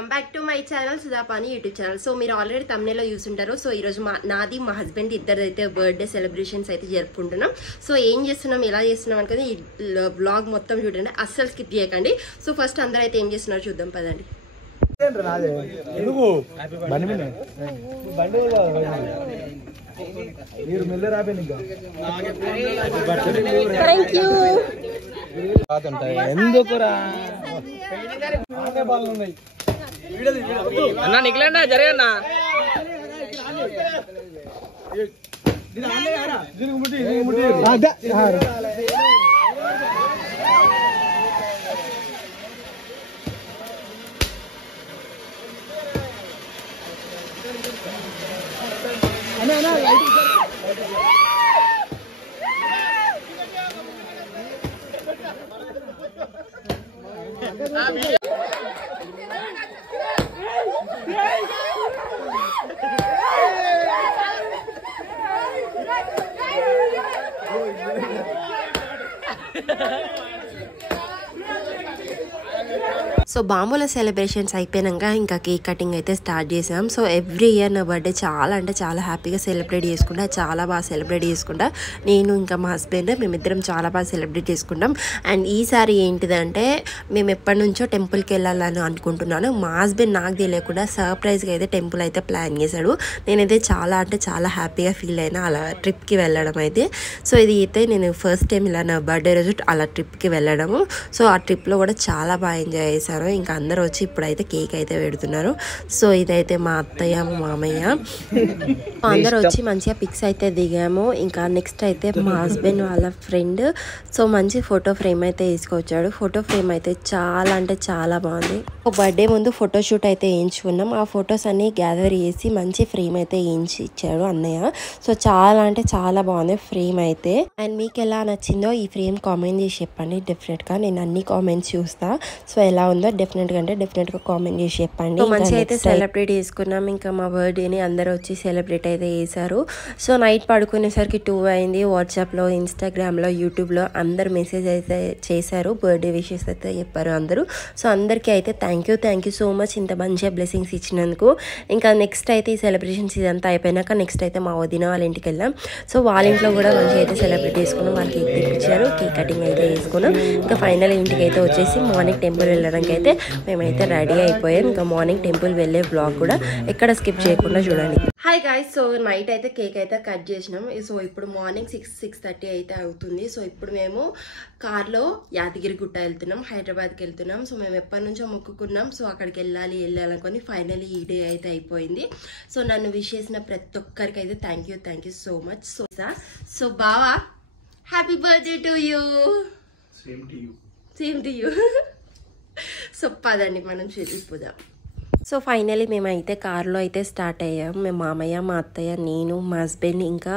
Welcome back to my channel Sudhapani YouTube channel. So మీరు already తమ్నేలో చూసుంటారు. సో ఈరోజు నాది మా హస్బెండ్ ఇద్దరిదైతే బర్త్డే సెలబ్రేషన్స్ అయితే జరుపుకుంటున్నాం. సో ఏం చేస్తున్నాం, ఎలా చేస్తున్నాం అనుకుని ఈ బ్లాగ్ మొత్తం చూడండి, అస్సలు స్కిప్ చేయకండి. సో ఫస్ట్ అందరూ అయితే ఏం చేస్తున్నారో చూద్దాం పదండి. ఎందుకురా అన్నా నిఖిలన్నా జరగన్నా సో బాంబుల సెలబ్రేషన్స్ అయిపోయాక ఇంకా కేక్ కటింగ్ అయితే స్టార్ట్ చేసాం. సో ఎవ్రీ ఇయర్ నా బర్త్డే చాలా అంటే చాలా హ్యాపీగా సెలబ్రేట్ చేసుకుంటా, చాలా బాగా సెలబ్రేట్ చేసుకుంటా. నేను ఇంకా మా హస్బెండ్ మేమిద్దరం చాలా బాగా సెలబ్రేట్ చేసుకుంటాం. అండ్ ఈసారి ఏంటిదంటే మేము ఎప్పటి నుంచో టెంపుల్కి వెళ్ళాలని అనుకుంటున్నాను. మా హస్బెండ్ నాకు తెలియకుండా సర్ప్రైజ్గా అయితే టెంపుల్ అయితే ప్లాన్ చేశాడు. నేనైతే చాలా అంటే చాలా హ్యాపీగా ఫీల్ అయినా అలా ట్రిప్కి వెళ్ళడం అయితే. సో ఇది అయితే నేను ఫస్ట్ టైం ఇలా నా బర్త్డే రోజు అలా ట్రిప్కి వెళ్ళడము. సో ఆ ట్రిప్లో కూడా చాలా బాగా ఎంజాయ్ చేశాను. ఇంకా అందరూ వచ్చి ఇప్పుడైతే కేక్ అయితే పెడుతున్నారు. సో ఇదైతే మా అత్తయ్య మా మామయ్య అందరూ వచ్చి మంచిగా పిక్స్ అయితే దిగాము. ఇంకా నెక్స్ట్ అయితే మా హస్బెండ్ వాళ్ళ ఫ్రెండ్ సో మంచి ఫోటో ఫ్రేమ్ అయితే తీసుకొచ్చాడు. ఫోటో ఫ్రేమ్ అయితే చాలా అంటే చాలా బాగుంది. బర్త్డే ముందు ఫోటోషూట్ అయితే వేయించుకున్నాం. ఆ ఫొటోస్ అన్ని గ్యాదర్ చేసి మంచి ఫ్రేమ్ అయితే వేయించి ఇచ్చాడు అన్నయ్య. సో చాలా అంటే చాలా బాగుంది ఫ్రేమ్ అయితే. అండ్ మీకు ఎలా నచ్చిందో ఈ ఫ్రేమ్ కామెంట్ చేసి చెప్పండి. డెఫినెట్గా నేను అన్ని కామెంట్స్ చూస్తా. సో ఎలా ఉందో డెఫినెట్గా కామెంట్ చేసి చెప్పండి. మంచిగా అయితే సెలబ్రేట్ చేసుకున్నాం. ఇంకా మా బర్త్డేని అందరూ వచ్చి సెలబ్రేట్ అయితే చేశారు. సో నైట్ పడుకునేసరికి 2 అయింది. వాట్సాప్లో, ఇన్స్టాగ్రామ్లో, యూట్యూబ్లో అందరు మెసేజ్ అయితే చేశారు, బర్త్డే విషెస్ అయితే చెప్పారు అందరూ. సో అందరికీ అయితే థ్యాంక్ యూ సో మచ్ ఇంత మంచిగా బ్లెస్సింగ్స్ ఇచ్చినందుకు. ఇంకా నెక్స్ట్ అయితే ఈ సెలబ్రేషన్స్ ఇదంతా అయిపోయినాక నెక్స్ట్ అయితే మా వదిన వాళ్ళ ఇంటికి వెళ్ళాం. సో వాళ్ళ ఇంట్లో కూడా మంచిగా అయితే సెలబ్రేట్ చేసుకున్నాం. వాళ్ళు కేక్ తెప్పించారు, కేక్ కటింగ్ అయితే చేసుకున్నాం. ఇంకా ఫైనల్ ఇంటికి అయితే వచ్చేసి మార్నింగ్ టెంపుల్ వెళ్ళడానికి అయితే మేమైతే రెడీ అయిపోయాం. ఇంకా మార్నింగ్ టెంపుల్ వెళ్ళే బ్లాగ్ కూడా ఎక్కడ స్కిప్ చేయకుండా చూడండి. హాయ్ గాయ్స్, సో నైట్ అయితే కేక్ అయితే కట్ చేసినాం. సో ఇప్పుడు మార్నింగ్ 6:30 అయితే అవుతుంది. సో ఇప్పుడు మేము కార్లో యాదగిరి గుట్ట వెళ్తున్నాం, హైదరాబాద్కి వెళ్తున్నాం. సో మేము ఎప్పటి నుంచో మొక్కుకున్నాం. సో అక్కడికి వెళ్ళాలి అనుకొని ఫైనల్లీ ఈ డే అయితే అయిపోయింది. సో నన్ను విష్ చేసిన ప్రతి ఒక్కరికి అయితే thank you so much. So బావా, happy birthday to you. Same to you. So పదండి మనం వెళ్ళిపోదాం. సో ఫైనలీ మేమైతే కార్లో అయితే స్టార్ట్ అయ్యాం. మేము మామయ్య, మా అత్తయ్య, నేను, మా హస్బెండ్, ఇంకా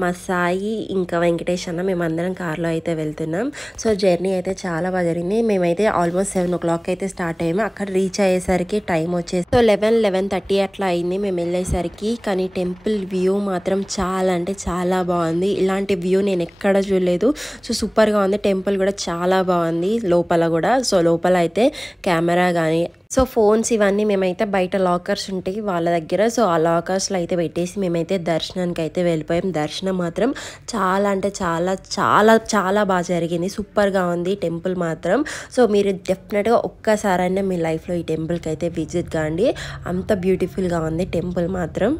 మా సాయి, ఇంకా వెంకటేష్ అన్న మేమందరం కార్లో అయితే వెళ్తున్నాం. సో జర్నీ అయితే చాలా బాగా జరిగింది. మేమైతే ఆల్మోస్ట్ 7 o'clock అయితే స్టార్ట్ అయ్యాము. అక్కడ రీచ్ అయ్యేసరికి టైం వచ్చేసి సో 11:30 అట్లా అయింది మేము వెళ్ళేసరికి. కానీ టెంపుల్ వ్యూ మాత్రం చాలా అంటే చాలా బాగుంది. ఇలాంటి వ్యూ నేను ఎక్కడ చూడలేదు. సో సూపర్గా ఉంది. టెంపుల్ కూడా చాలా బాగుంది లోపల కూడా. సో లోపల అయితే కెమెరా కానీ సో ఫోన్స్ ఇవన్నీ మేమైతే బయట లాకర్స్ ఉంటాయి వాళ్ళ దగ్గర. సో ఆ లాకర్స్లో అయితే పెట్టేసి మేమైతే దర్శనానికి అయితే వెళ్ళిపోయాం. దర్శనం మాత్రం చాలా అంటే చాలా చాలా చాలా బాగా జరిగింది. సూపర్గా ఉంది టెంపుల్ మాత్రం. సో మీరు డెఫినెట్గా ఒక్కసారైనా మీ లైఫ్లో ఈ టెంపుల్కి అయితే విజిట్ కాండి. అంత బ్యూటిఫుల్గా ఉంది టెంపుల్ మాత్రం.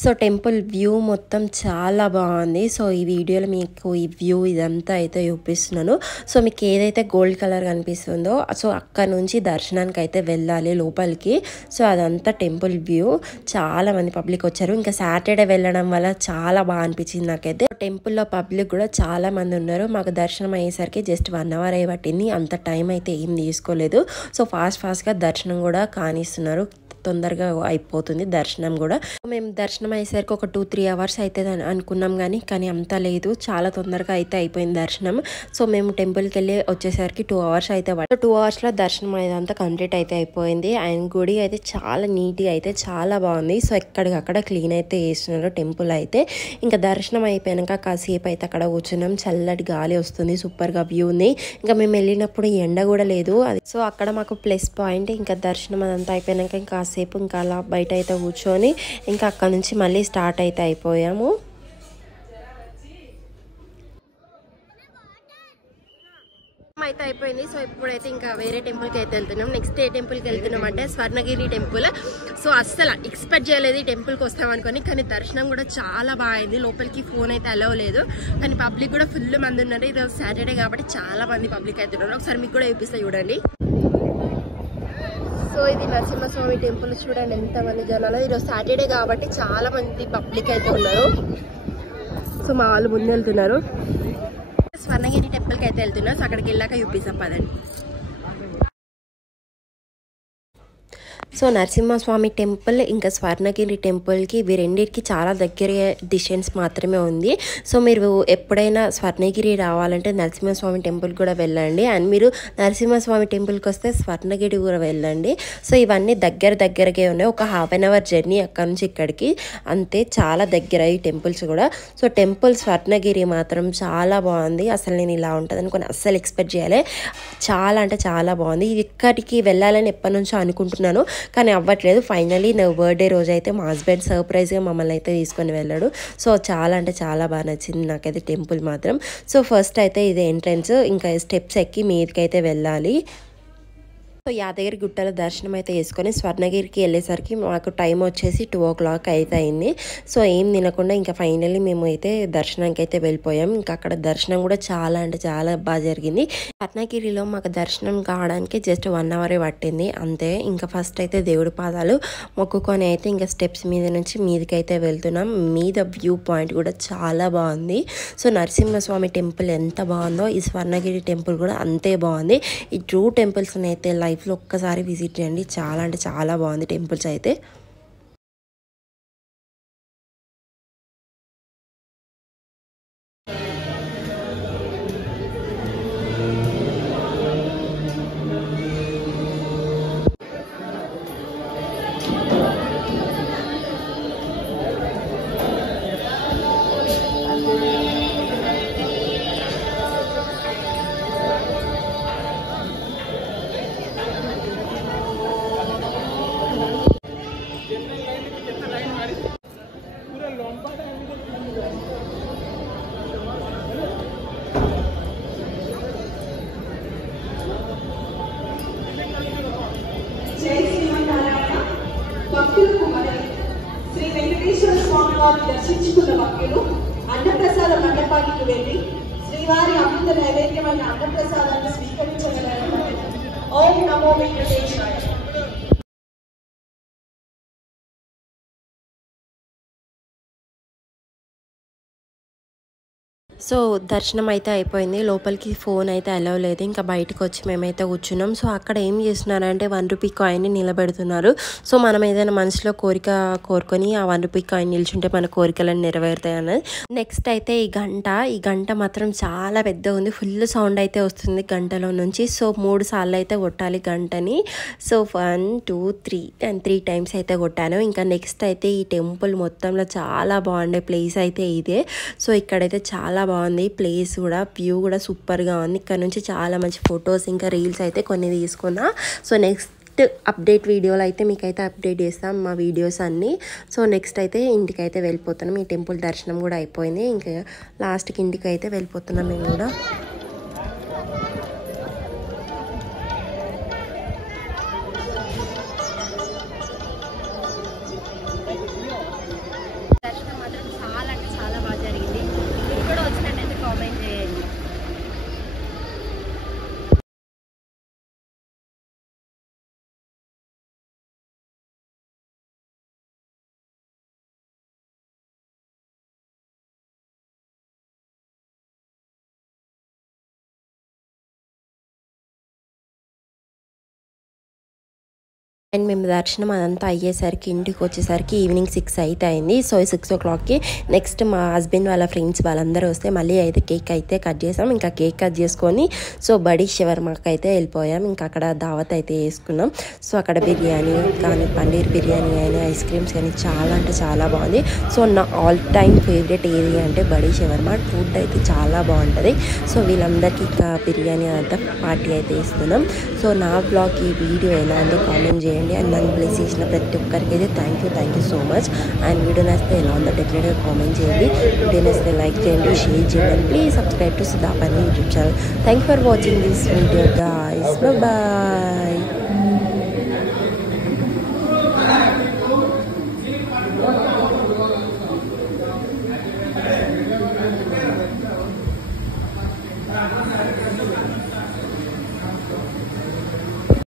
సో టెంపుల్ వ్యూ మొత్తం చాలా బాగుంది. సో ఈ వీడియోలో మీకు ఈ వ్యూ ఇదంతా అయితే చూపిస్తున్నాను. సో మీకు ఏదైతే గోల్డ్ కలర్ కనిపిస్తుందో సో అక్కడ నుంచి దర్శనానికి అయితే వెళ్ళాలి లోపలికి. సో అదంతా టెంపుల్ వ్యూ. చాలా మంది పబ్లిక్ వచ్చారు. ఇంకా సాటర్డే వెళ్ళడం వల్ల చాలా బాగా అనిపించింది నాకైతే. టెంపుల్లో పబ్లిక్ కూడా చాలా మంది ఉన్నారు. మాకు దర్శనం అయ్యేసరికి జస్ట్ 1 hour అయి పట్టింది. అంత టైం అయితే ఏం తీసుకోలేదు. సో ఫాస్ట్గా దర్శనం కూడా కానిస్తున్నారు. తొందరగా అయిపోతుంది దర్శనం కూడా. మేము దర్శనం అయ్యేసరికి ఒక 2-3 అవర్స్ అవుతుంది అనుకున్నాం కానీ అంత లేదు, చాలా తొందరగా అయితే అయిపోయింది దర్శనం. సో మేము టెంపుల్కి వెళ్ళి వచ్చేసరికి 2 అవర్స్ అయితే 2 అవర్స్లో దర్శనం అదంతా కంప్లీట్ అయితే అయిపోయింది. అండ్ గుడి అయితే చాలా నీట్గా అయితే చాలా బాగుంది. సో ఎక్కడికక్కడ క్లీన్ అయితే చేస్తున్నారు టెంపుల్ అయితే. ఇంకా దర్శనం అయిపోయాక కాసేపు అయితే అక్కడ కూర్చున్నాం, చల్లటి గాలి వస్తుంది, సూపర్గా వ్యూ ఉంది. ఇంకా మేము వెళ్ళినప్పుడు ఎండ కూడా లేదు అది. సో అక్కడ మాకు ప్లస్ పాయింట్. ఇంకా దర్శనం అదంతా అయిపోయాక ఇంకా కాసేపు ఇంకా అలా బయట అయితే కూర్చొని ఇంకా అక్కడ నుంచి మళ్ళీ స్టార్ట్ అయితే అయిపోయాము. అయితే అయిపోయింది. సో ఇప్పుడైతే ఇంకా వేరే టెంపుల్కి అయితే వెళ్తున్నాం. నెక్స్ట్ ఏ టెంపుల్కి వెళ్తున్నాం అంటే స్వర్ణగిరి టెంపుల్. సో అస్సలు ఎక్స్పెక్ట్ చేయలేదు ఈ టెంపుల్కి వస్తాం అనుకొని, కానీ దర్శనం కూడా చాలా బాగుంది. లోపలికి ఫోన్ అయితే అలౌ లేదు, కానీ పబ్లిక్ కూడా ఫుల్ మంది ఉన్నారు. ఈరోజు సాటర్డే కాబట్టి చాలా మంది పబ్లిక్ అయితే ఉన్నారు. ఒకసారి మీకు కూడా చూపిస్తా చూడండి. సో ఇది నరసింహస్వామి టెంపుల్, చూడండి ఎంతమంది జనాలు. ఈరోజు సాటర్డే కాబట్టి చాలా మంది పబ్లిక్ అయితే ఉన్నారు. సో మా వాళ్ళు ముందు వెళ్తున్నారు. స్వర్ణగిరి టెంపుల్కి అయితే వెళ్తున్నారు. సో అక్కడికి వెళ్ళాక చూపిస్తాం పదండి. సో నరసింహస్వామి టెంపుల్ ఇంకా స్వర్ణగిరి టెంపుల్కి ఇవి రెండింటికి చాలా దగ్గర డిస్టెన్స్ మాత్రమే ఉంది. సో మీరు ఎప్పుడైనా స్వర్ణగిరి రావాలంటే నరసింహస్వామి టెంపుల్ కూడా వెళ్ళండి. అండ్ మీరు నరసింహస్వామి టెంపుల్కి వస్తే స్వర్ణగిరి కూడా వెళ్ళండి. సో ఇవన్నీ దగ్గరగే ఉన్నాయి, ఒక ½ అన్ అవర్ జర్నీ అక్కడ నుంచి ఇక్కడికి, అంతే, చాలా దగ్గర ఈ టెంపుల్స్ కూడా. సో టెంపుల్ స్వర్ణగిరి మాత్రం చాలా బాగుంది. అసలు నేను ఇలా ఉంటుంది అనుకుని అస్సలు ఎక్స్పెక్ట్ చేయాలి. చాలా అంటే చాలా బాగుంది. ఇక్కడికి వెళ్ళాలని ఎప్పటి నుంచో అనుకుంటున్నాను కానీ అవ్వట్లేదు. ఫైనలీ నా బర్త్డే రోజు అయితే మా హస్బెండ్ సర్ప్రైజ్గా మమ్మల్ని అయితే తీసుకొని వెళ్ళాడు. సో చాలా అంటే చాలా బాగా నచ్చింది నాకైతే టెంపుల్ మాత్రం. సో ఫస్ట్ అయితే ఇది ఎంట్రన్స్, ఇంకా స్టెప్స్ ఎక్కి మీదకైతే వెళ్ళాలి. సో యాదగిరి గుట్టల దర్శనం అయితే చేసుకొని స్వర్ణగిరికి వెళ్ళేసరికి మాకు టైం వచ్చేసి 2 o'clock అయితే అయింది. సో ఏం తినకుండా ఇంకా ఫైనల్లీ మేము అయితే దర్శనానికి అయితే వెళ్ళిపోయాం. ఇంకా అక్కడ దర్శనం కూడా చాలా అంటే చాలా బాగా జరిగింది. స్వర్ణగిరిలో మాకు దర్శనం కావడానికి జస్ట్ 1 hour పట్టింది అంతే. ఇంకా ఫస్ట్ అయితే దేవుడి పాదాలు మొక్కుకొని అయితే ఇంకా స్టెప్స్ మీద నుంచి మీదకైతే వెళ్తున్నాం. మీద వ్యూ పాయింట్ కూడా చాలా బాగుంది. సో నరసింహస్వామి టెంపుల్ ఎంత బాగుందో ఈ స్వర్ణగిరి టెంపుల్ కూడా అంతే బాగుంది. ఈ 2 టెంపుల్స్ అయితే లైఫ్లో ఒక్కసారి విజిట్ చేయండి, చాలా అంటే చాలా బాగుంది టెంపుల్స్ అయితే. భక్తులకు మనవి. శ్రీ వెంకటేశ్వర స్వామి వారిని దర్శించుకున్న భక్తులు అన్నప్రసాద మండపానికి వెళ్లి శ్రీవారి అమృత నైవేద్యమైన అన్నప్రసాదాన్ని స్వీకరించగలరు. ఓం నమో వెంకటేశాయ. సో దర్శనం అయితే అయిపోయింది. లోపలికి ఫోన్ అయితే అలౌ లేదు. ఇంకా బయటకు వచ్చి మేమైతే కూర్చున్నాం. సో అక్కడ ఏం చేస్తున్నారంటే 1 rupee కాయిన్ని నిలబెడుతున్నారు. సో మనం ఏదైనా మనసులో కోరిక కోరుకొని ఆ 1 rupee కాయిన్ నిల్చుంటే మన కోరికలను నెరవేరుతాయి అన్నది. నెక్స్ట్ అయితే ఈ గంట మాత్రం చాలా పెద్దగా ఉంది. ఫుల్ సౌండ్ అయితే వస్తుంది గంటలో నుంచి. సో 3 సార్లు అయితే కొట్టాలి గంటని. సో 1 2 3 అండ్ 3 times అయితే కొట్టాను. ఇంకా నెక్స్ట్ అయితే ఈ టెంపుల్ మొత్తంలో చాలా బాగుండే ప్లేస్ అయితే ఇదే. సో ఇక్కడైతే చాలా బాగుంది ప్లేస్ కూడా, వ్యూ కూడా సూపర్గా ఉంది. ఇక్కడ నుంచి చాలా మంచి ఫొటోస్ ఇంకా రీల్స్ అయితే కొన్ని తీసుకున్నా. సో నెక్స్ట్ అప్డేట్ వీడియోలో అయితే మీకైతే అప్డేట్ చేస్తాం మా వీడియోస్ అన్నీ. సో నెక్స్ట్ అయితే ఇంటికి అయితే వెళ్ళిపోతున్నాం. ఈ టెంపుల్ దర్శనం కూడా అయిపోయింది. ఇంకా లాస్ట్కి ఇంటికి అయితే వెళ్ళిపోతున్నాం మేము కూడా. దర్శనం మాత్రం చాలా అంటే చాలా బాగా జరిగింది. మీరు కూడా వచ్చినట్టయితే కామెంట్ చేయండి. అండ్ మేము దర్శనం అదంతా అయ్యేసరికి ఇంటికి వచ్చేసరికి ఈవినింగ్ 6 అయితే అయింది. సో 6 o'clockకి నెక్స్ట్ మా హస్బెండ్ వాళ్ళ ఫ్రెండ్స్ వాళ్ళందరూ వస్తే మళ్ళీ అయితే కేక్ అయితే కట్ చేసాం. ఇంకా కేక్ కట్ చేసుకొని సో బడి షవర్మాకి అయితే వెళ్ళిపోయాం. ఇంకా అక్కడ దావత్ అయితే వేసుకున్నాం. సో అక్కడ బిర్యానీ కానీ పన్నీర్ బిర్యానీ కానీ ఐస్ క్రీమ్స్ కానీ చాలా అంటే చాలా బాగుంది. సో నా ఆల్ టైమ్ ఫేవరెట్ ఏది అంటే బడి షవర్మా. ఫుడ్ అయితే చాలా బాగుంటుంది. సో వీళ్ళందరికీ ఇంకా బిర్యానీ అంతా పార్టీ అయితే ఇస్తున్నాం. సో నా బ్లాగ్ ఈ వీడియో ఎలా ఉందో కామెంట్ చేయండి. అండ్ నన్ను బ్లెస్ చేసిన ప్రతి ఒక్కరికి అయితే thank you so much. And video నచ్చితే ఎలా ఉందో డెఫినెట్గా కామెంట్ చేయండి. వీడియో నచ్చితే లైక్ చేయండి, షేర్ చేయండి. Please subscribe to Sudha Pani YouTube channel. Thank you for watching this video guys. Bye.